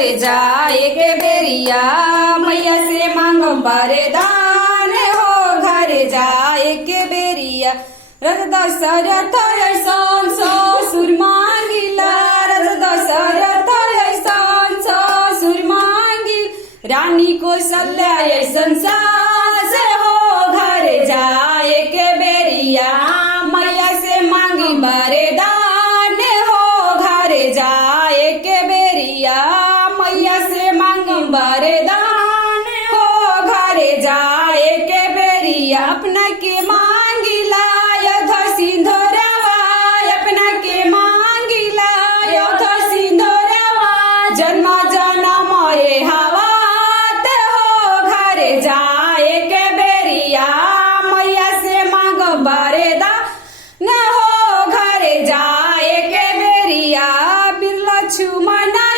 घरे जाए के बेरिया मैया से मांगो वरदान हो घरे जाए के बेरिया रथ दशरथ ऐसन ससुर मांगिला रथ दशरथ ऐसन ससुर मांगी रानी कौशल्या ऐसन सास हो घरे जाए के बेरिया मैया से मांगी वरदान हो घरे जाए के बेरिया मैया से मांगी वरदान हो घरे जाए के बेरिया अपना के मांगिला यथ सिंधोरवा अपना के मांगिला यथ सिंधोरवा जन्म जन्म ये हवात हो घरे जाए के बेरिया मैया से मांग वरदान हो घरे जाए के बेरिया बिरला छुमना